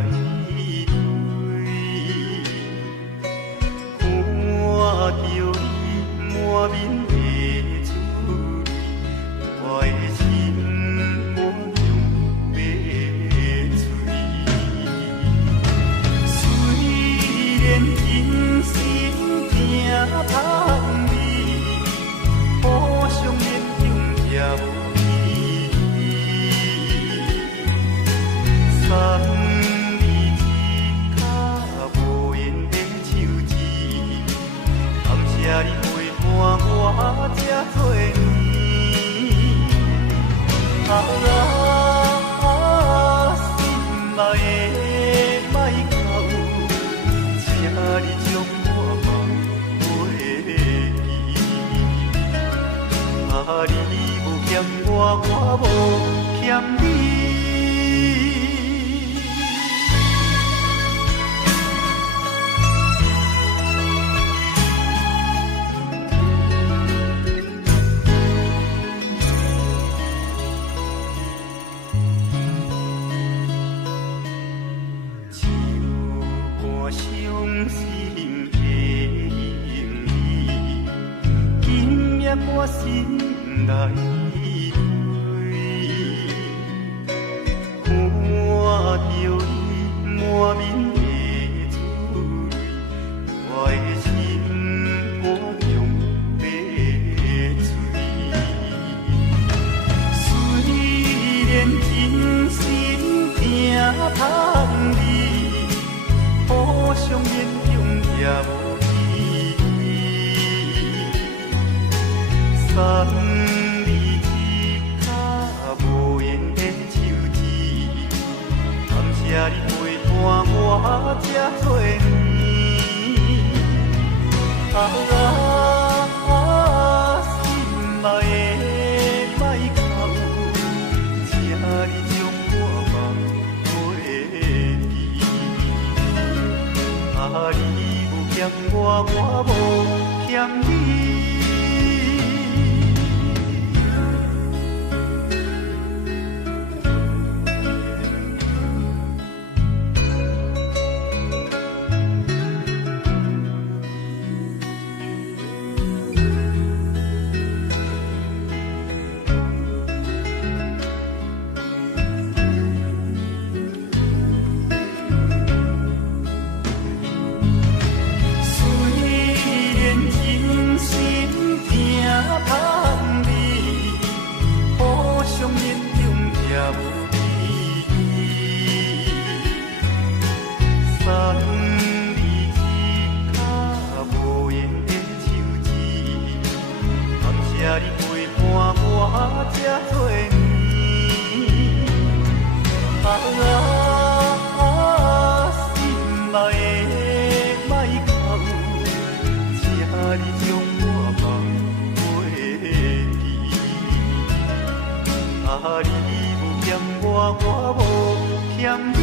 来对，看着你满面的珠泪，我的心满涌要碎。虽然真心疼香你，互相勉强也无义。送你一卡无缘的手指，感谢你陪伴我这多年。啊，心爱的莫哭，请你将我梦回记。啊，你无欠我，我无欠你。伤心的用意，今夜我心内对，看着你满面的珠泪，我的心满涌要碎。虽然真心疼痛你，互相勉强也无义，送你一卡无缘的手指，感谢你陪伴我这多年。啊，心爱的莫哭，请你将我梦回记。啊，你无欠我，我无欠你。你陪伴我这多年，啊，心爱的莫哭，请你将我梦回记。啊，你无欠我，我无欠你。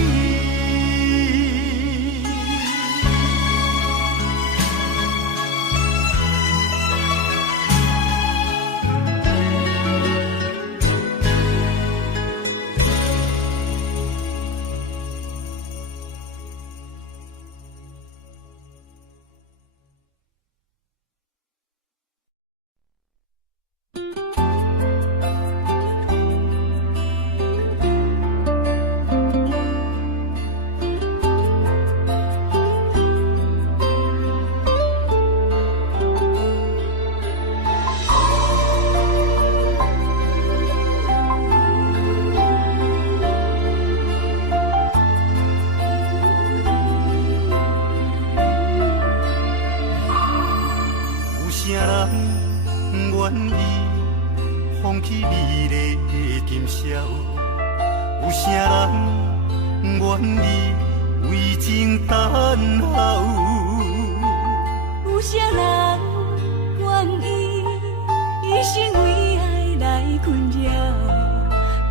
放弃美丽的今宵，有啥人愿意为情等候？有啥人愿意一生为爱来困扰？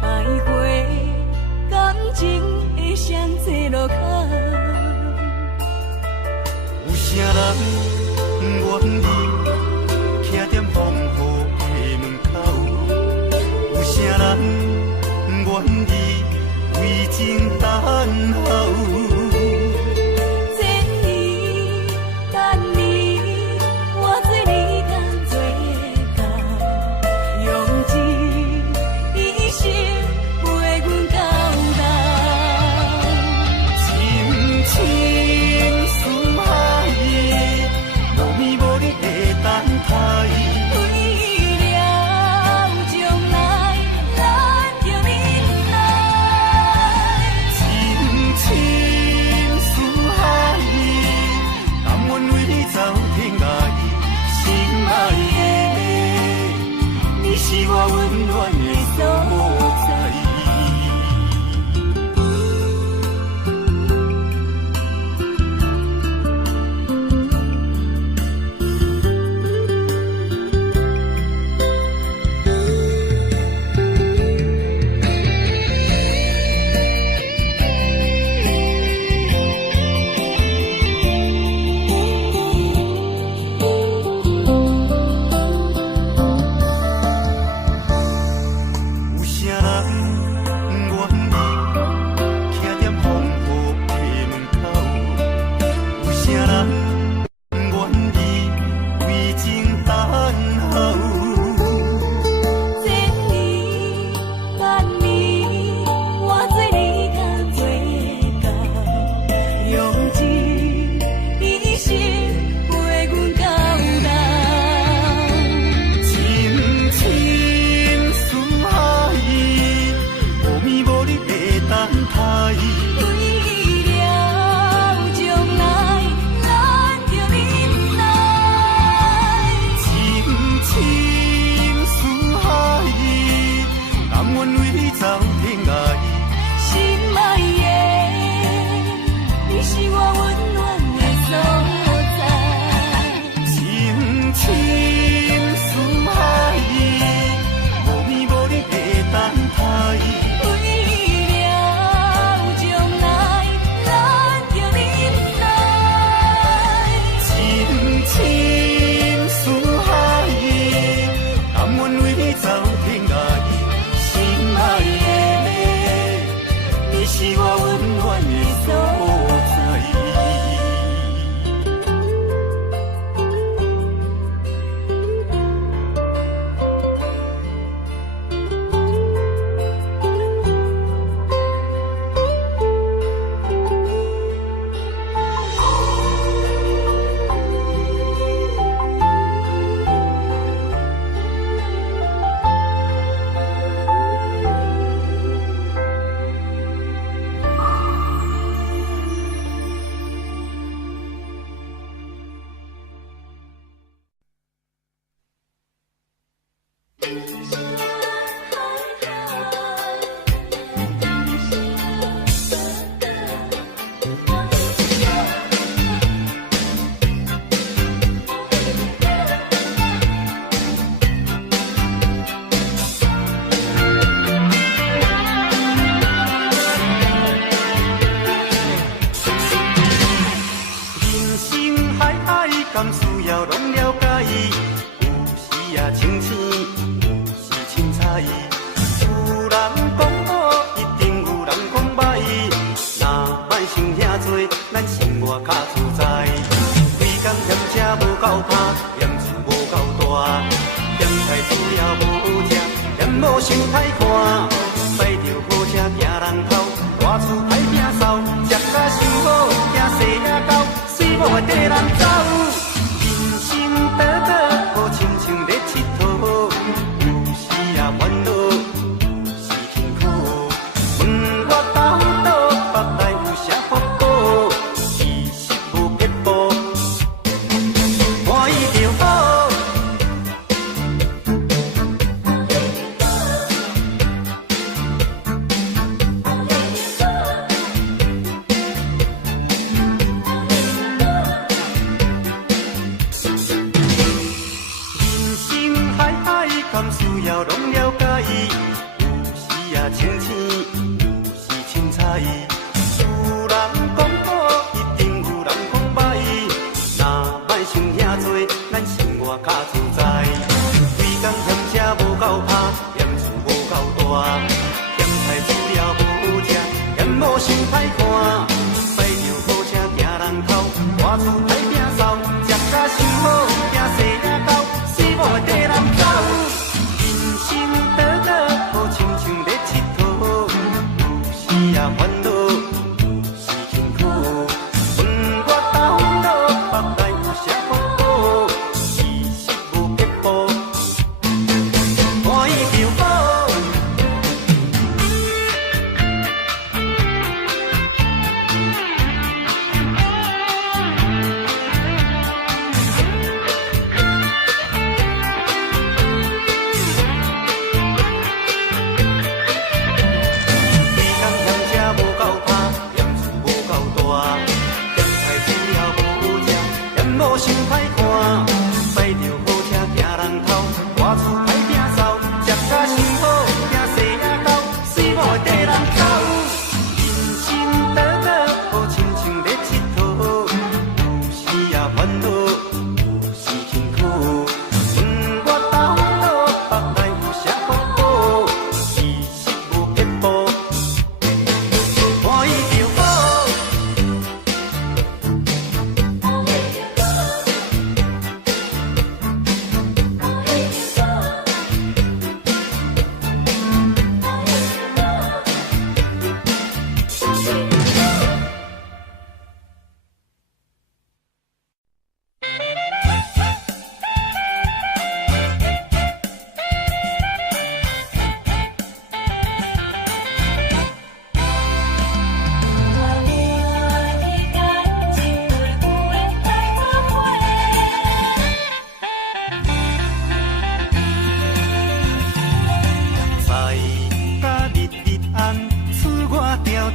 徘徊感情的双际路口，有啥人愿意徛在风雨的门口？有啥人愿意为为情等候。厝歹摒扫，食甲伤好，惊细仔狗，死某会跟人走。人生短短，好亲像咧佚佗，有时也烦恼，有时辛苦。问我到落北来有啥福报？其实无结报，欢喜求好。无想歹看，驶着好车行人头，外厝歹摒扫，食甲伤好，惊细仔狗，死某会跟人走。人生短短，好亲像咧佚佗，有时也烦恼，有时辛苦。问我到落北来有啥福报？其实无结报，欢喜求好。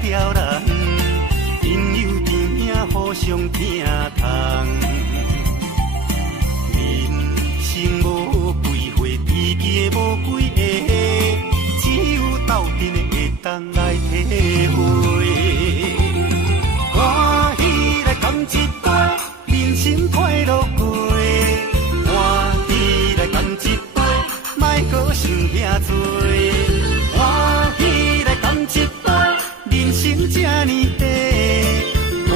刁难，朋友甜兄互相疼痛。人生无几回，知己的无几个，只有斗阵的会当来体会。欢喜来干一杯，人生快乐过。欢喜来干一杯，莫搁想遐多。欢喜来干一杯。人生这呢短，欢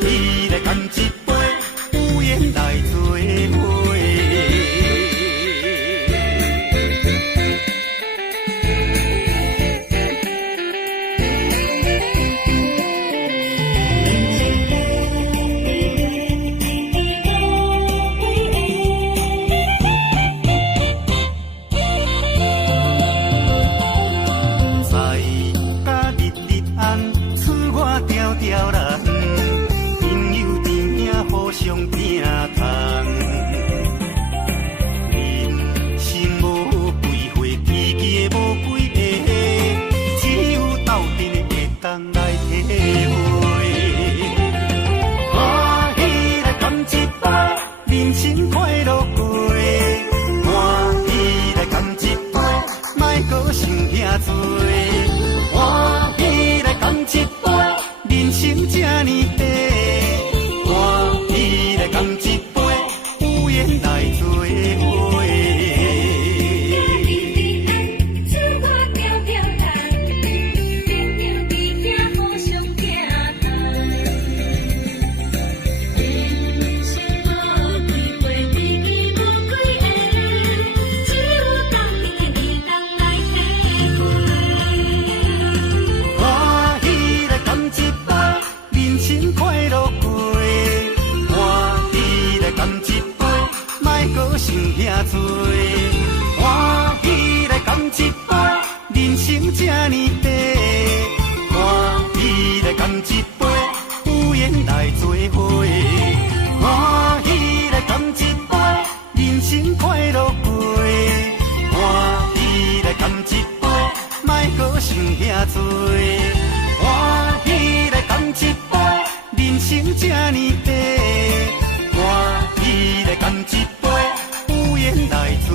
喜来干一杯，有缘来做伙。刁难，朋友甜兄互相疼痛。人生无几回，知己的无几个，只有斗阵的会当来体会。欢喜来干一杯，人生快乐过。欢喜来干一杯，莫搁想遐多。欢喜来干一杯。人生这呢短，欢喜来干一杯，有缘来做伙。想遐多，欢喜来干一杯，人生这呢短，欢喜来干一杯，有缘来做伙。欢喜来干一杯，人生快乐过。欢喜来干一杯，莫搁想遐多。欢喜来干一杯，人生这呢短，欢喜来干一杯。来做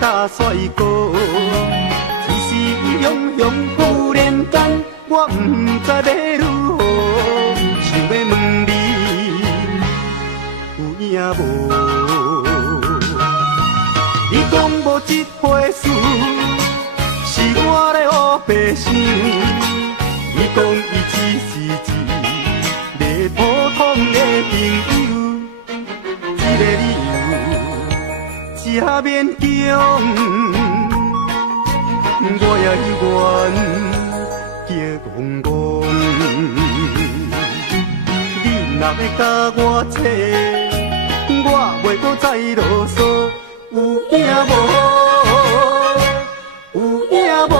大帅哥，只是雄雄忽然间，我不知要如何，想要问你有影无？你讲无这回事，是我咧黑白想。你讲伊只是一个普通的朋友，这个理由真勉强。我也愿叫戆戆，你若要甲我扯，我袂搁再啰嗦，有影无？有影无？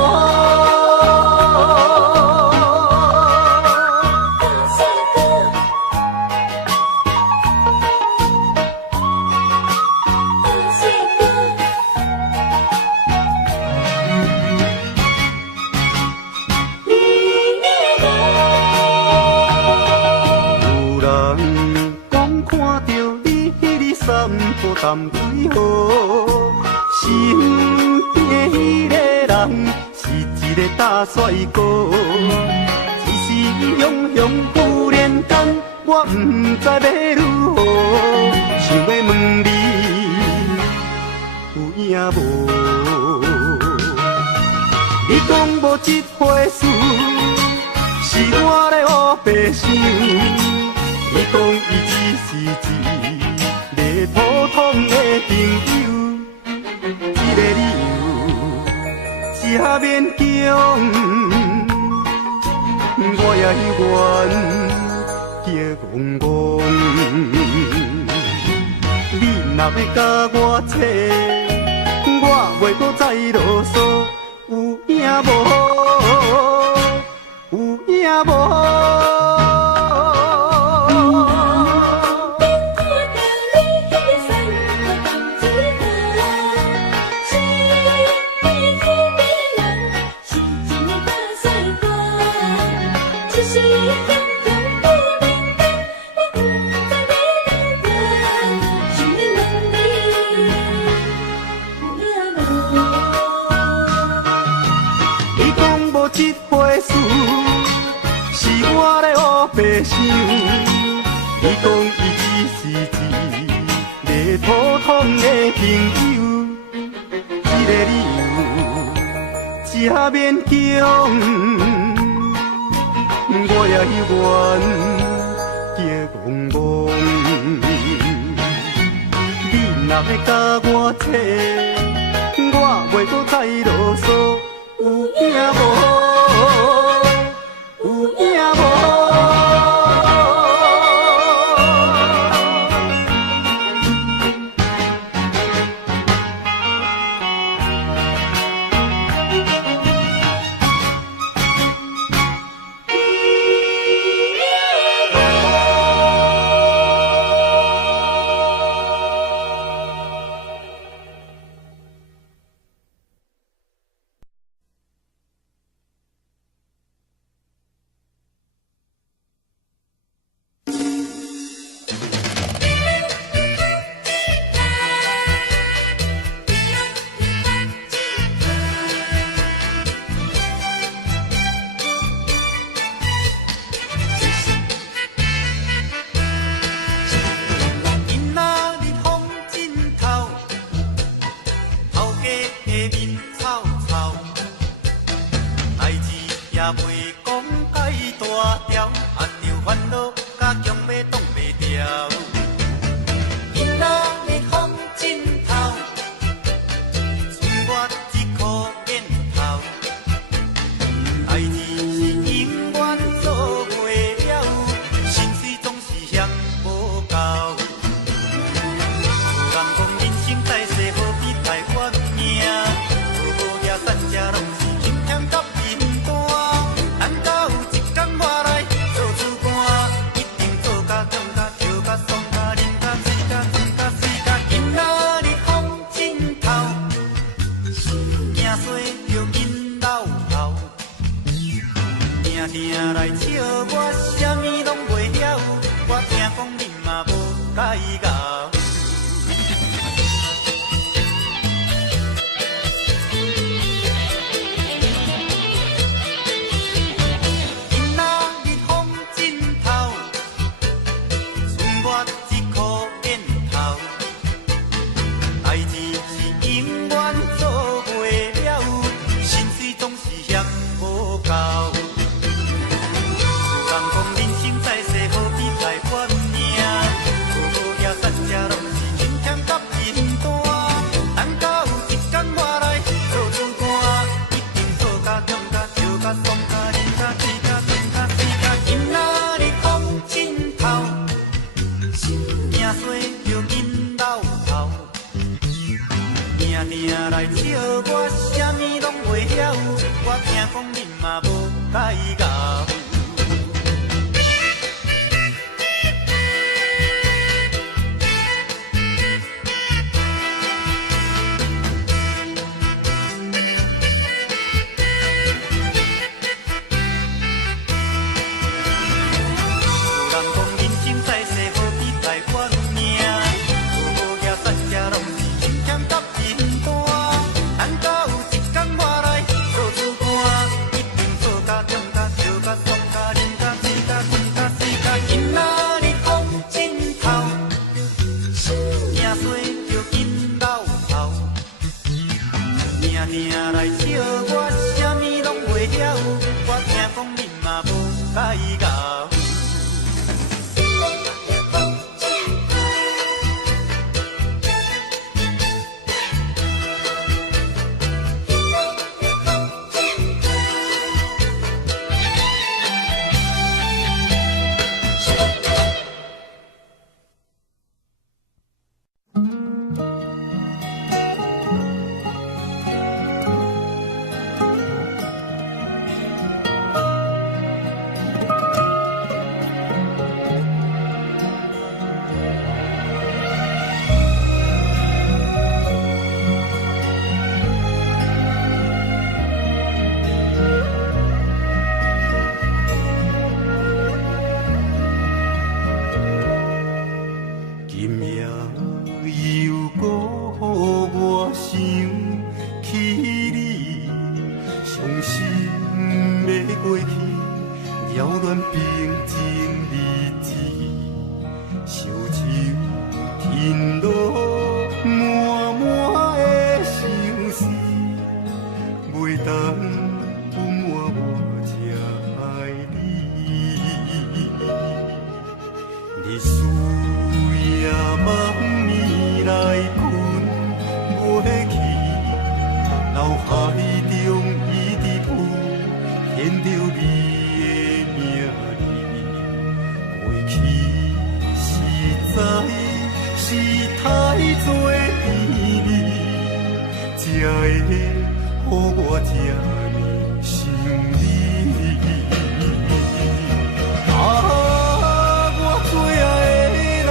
孤淡水河，身边的迄个人是一个大帅哥。只是雄雄忽然间，我不知要如何，想要问你有影无？你讲无这回事，是我咧黑白想。你讲伊只是一个普通的朋友，这个理由才勉强。我也愿叫戆戆。你若要甲我扯，我袂搁再啰嗦。有影无？有影无？这回事是我咧黑白想，你讲伊只是一个普通的朋友，这个理由才勉强。我也愿叫戆戆，你若要甲我扯，我袂搁再啰嗦。有影无？有影无？烧酒天落满满的相思，袂当温暖我这爱你。日思夜梦暝来困袂去，脑海中一直浮现着你的名字。过去实在是太多甜蜜，才会予我这呢想你。我最爱的人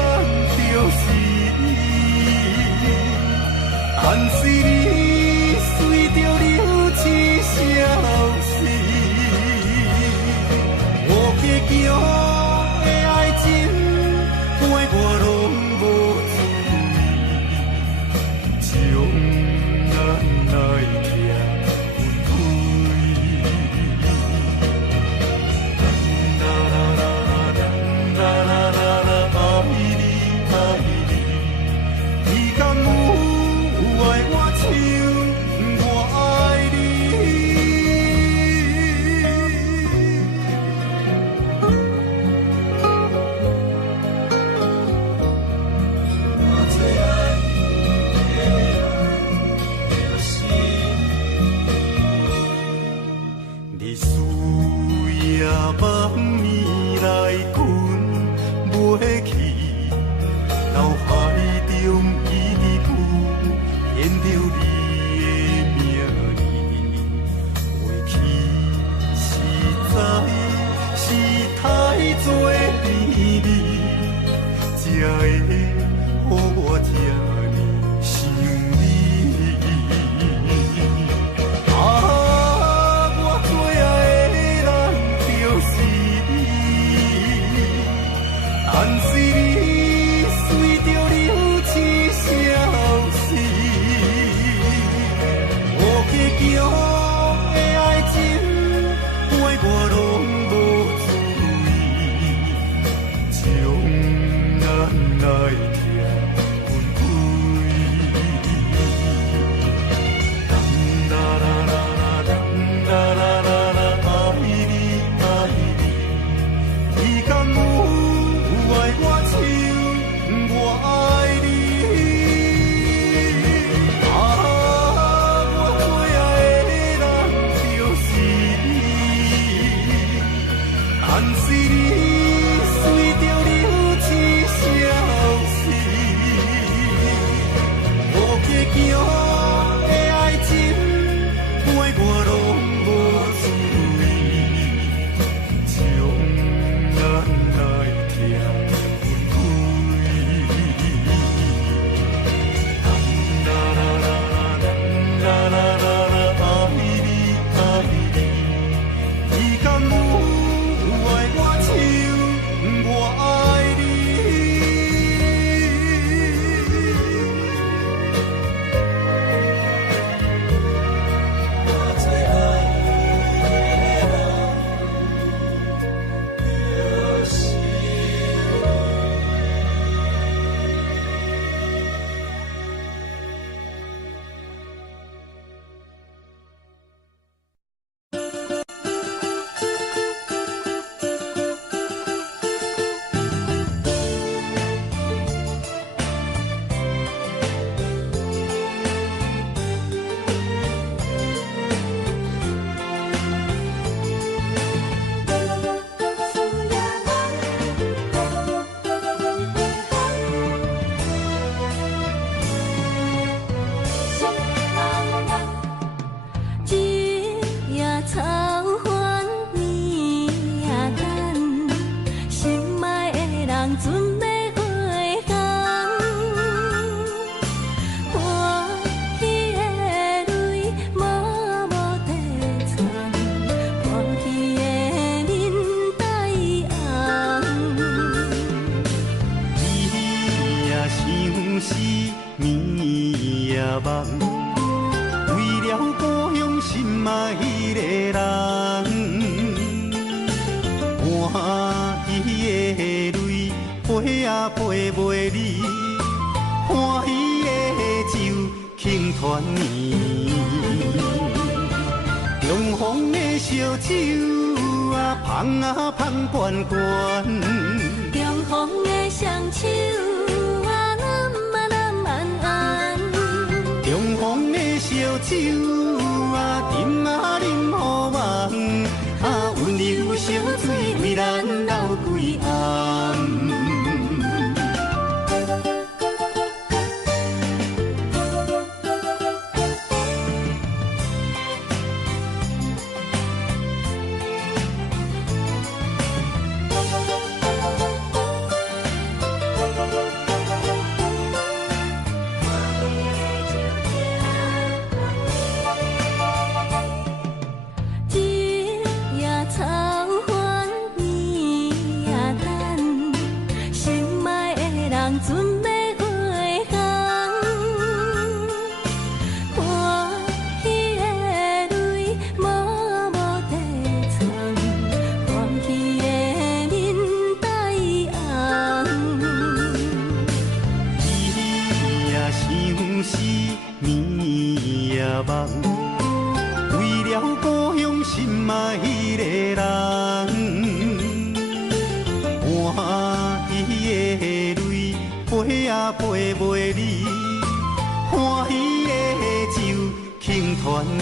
就是你，但是你随着流星消失，我坚强的爱情陪我拢无注意，将咱来拆分开。啦啦啦啦啦啦啦啦，爱你爱你，你敢有爱我像我爱你？我最爱的人就是日思夜梦暝来困袂去，脑海中一直浮现着你的名字。过去实在是太多甜蜜，才会予我这呢想你。我最爱的人就是你，但是你随着流星消失，我坚强的爱情陪我拢无注意，将咱来拆分开。啦啦啦啦啦啦啦啦，爱你爱你，你敢有爱我像我爱你？我最爱的人就是你，但是你随着流星消失，我坚强的爱情陪我拢无注意，将咱来拆分开。啦啦啦啦啦啦啦啦，爱你爱你，你敢有爱我像我爱你？我最爱的人就是一夜草原边夜等，心爱的人准备回港。欢喜的泪默默地藏，欢喜的面带红。你也想死，暝夜梦，为了故乡心爱迄个人，欢喜的泪陪飞啊飞袂离，欢喜的酒庆团圆。中风的烧酒啊，香啊香悬悬。中风的双手啊，揽安安。中风的烧酒啊，斟啊啉好梦，啊温柔烧水为咱流规暗。为了故乡心爱迄个人，欢喜的泪飞啊飞袂离，欢喜的酒庆团圆。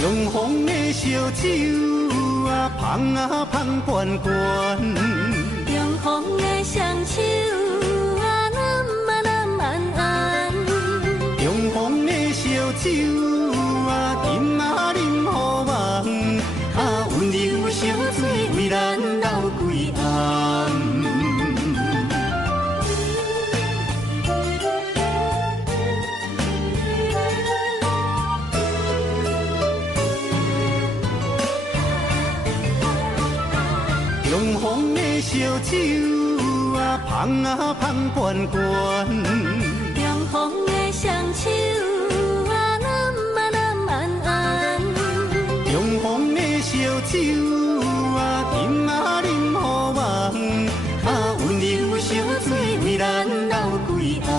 中风的烧酒啊，香啊香悬悬。中风的双手啊，揽安安。中风的烧酒啊，斟啊啉好梦，啊温柔烧水为咱流规暗。中风的烧酒啊，香啊香悬悬。中风的双手啊，揽安安。中风的烧酒啊，斟啊啉好梦，啊温柔烧水为咱流规暗。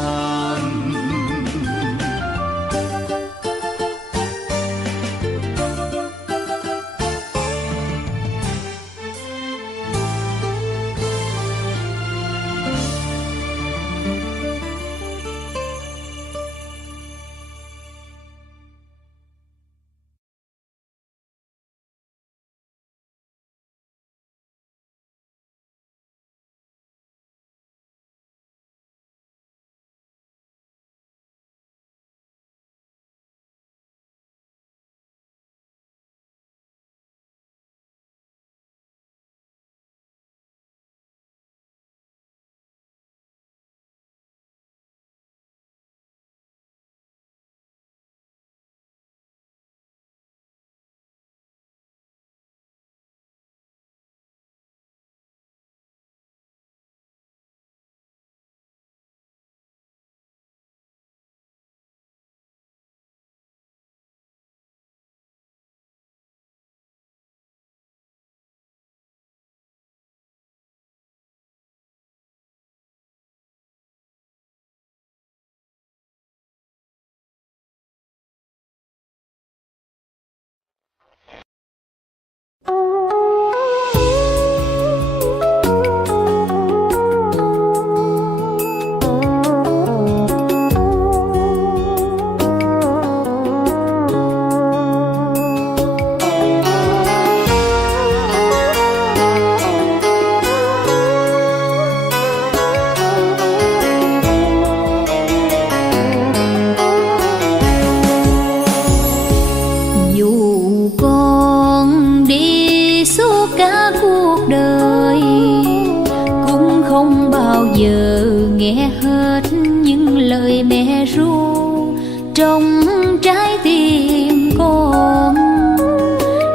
giờ nghe hết những lời mẹ ru trong trái tim con.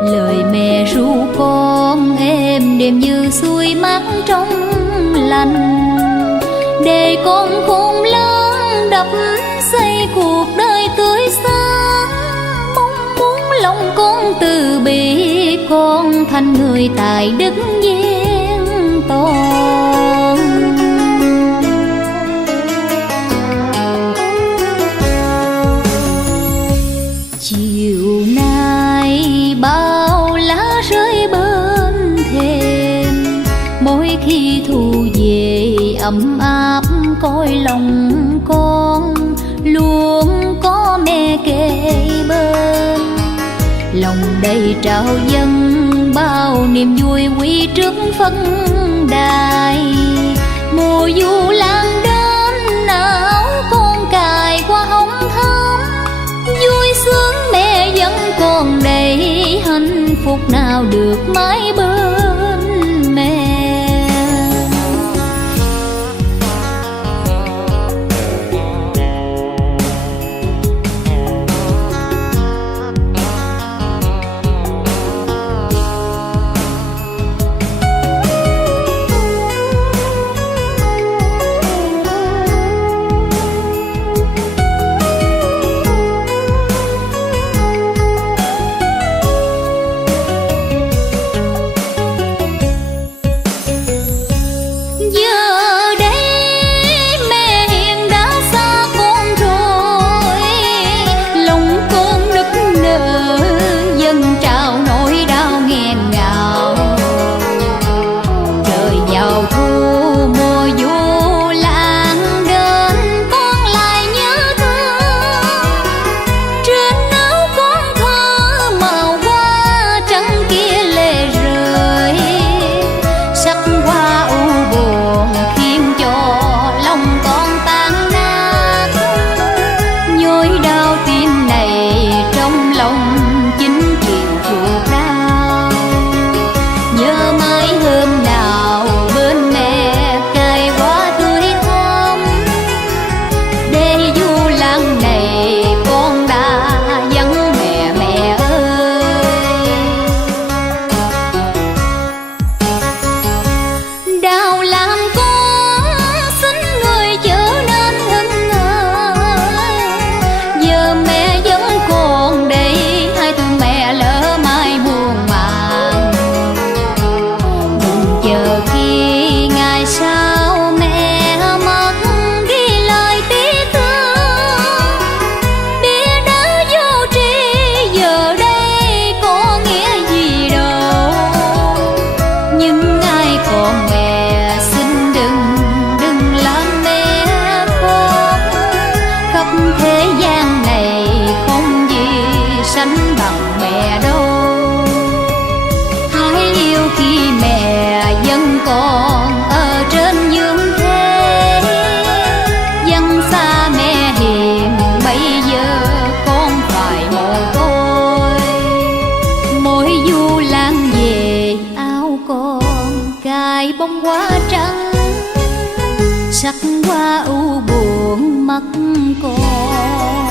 Lời mẹ ru con êm đềm như xuôi mát trong lành, để con khôn lớn đập xây cuộc đời tươi sáng. Mong muốn lòng con từ bi, con thành người tài đức viên to. thu về ấm áp cõi lòng con, luôn có mẹ kề bên. Lòng đầy trao dâng bao niềm vui quy trước phân đài. Mùa du lan đến áo con cài qua ống thơm, vui sướng mẹ vẫn còn đầy, hạnh phúc nào được mãi bên mẹ. Bông hoa trắng sắc hoa u buồn mắt con.